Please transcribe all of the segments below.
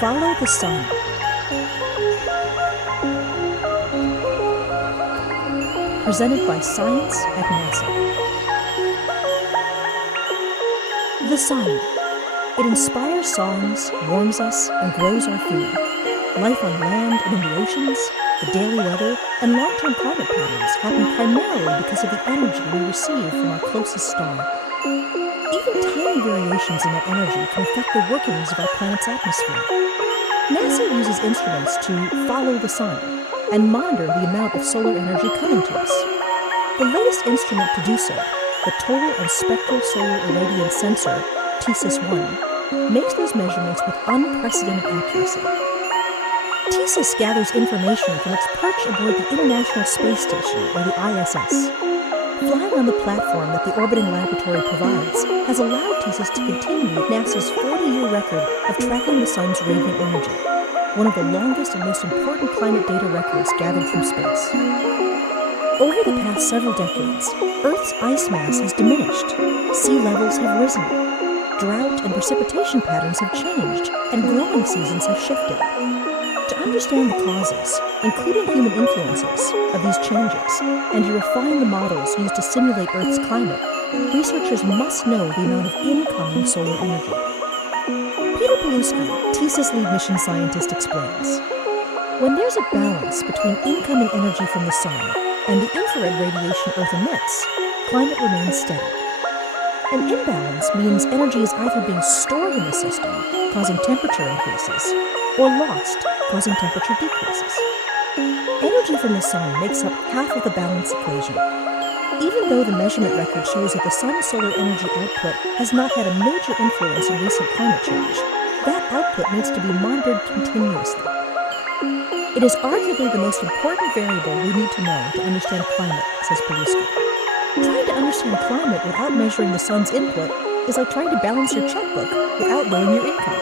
Follow the Sun. Presented by Science at NASA. The sun. It inspires songs, warms us, and grows our food. Life on land and in the oceans, the daily weather, and long-term climate patterns happen primarily because of the energy we receive from our closest star. Even tiny variations in that energy can affect the workings of our planet's atmosphere. NASA uses instruments to follow the sun and monitor the amount of solar energy coming to us. The latest instrument to do so, the Total and Spectral Solar Irradiance Sensor, TSIS-1, makes those measurements with unprecedented accuracy. TSIS gathers information from its perch aboard the International Space Station, or the ISS. Flying on the platform that the orbiting laboratory provides has allowed TSIS to continue NASA's 40-year record of tracking the sun's radiant energy, one of the longest and most important climate data records gathered from space. Over the past several decades, Earth's ice mass has diminished, sea levels have risen, drought and precipitation patterns have changed, and growing seasons have shifted. To understand the causes, including human influences, of these changes, and to refine the models used to simulate Earth's climate, researchers must know the amount of incoming solar energy. Peter Pilewsky, TSIS lead mission scientist, explains, when there's a balance between incoming energy from the sun and the infrared radiation Earth emits, climate remains steady. An imbalance means energy is either being stored in the system, causing temperature increases, or lost, causing temperature decreases. Energy from the sun makes up half of the balance equation. Even though the measurement record shows that the sun's solar energy output has not had a major influence in recent climate change, that output needs to be monitored continuously. It is arguably the most important variable we need to know to understand climate, says Pilewsky. Trying to understand climate without measuring the sun's input is like trying to balance your checkbook without knowing your income.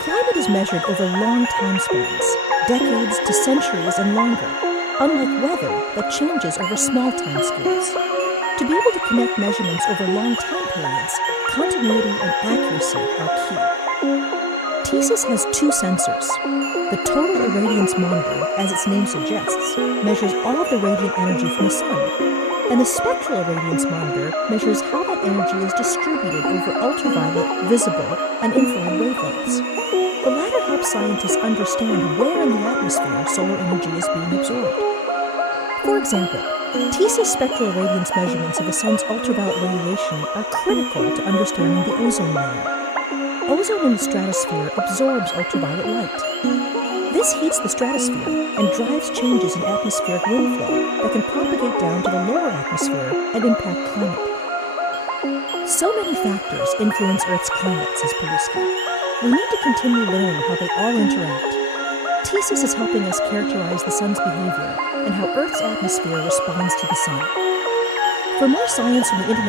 Climate is measured over long time spans, decades to centuries and longer, unlike weather that changes over small time scales. To be able to connect measurements over long time periods, continuity and accuracy are key. TSIS has two sensors. The Total Irradiance Monitor, as its name suggests, measures all of the radiant energy from the sun, and the Spectral Irradiance Monitor measures how that energy is distributed over ultraviolet, visible, and infrared wavelengths. The latter helps scientists understand where in the atmosphere solar energy is being absorbed. For example, TSIS spectral irradiance measurements of the sun's ultraviolet radiation are critical to understanding the ozone layer. Ozone in the stratosphere absorbs ultraviolet light. This heats the stratosphere and drives changes in atmospheric wind flow that can propagate down to the lower atmosphere and impact climate. So many factors influence Earth's climate, says Pilewsky. We need to continue learning how they all interact. TSIS is helping us characterize the sun's behavior and how Earth's atmosphere responds to the sun. For more science from the International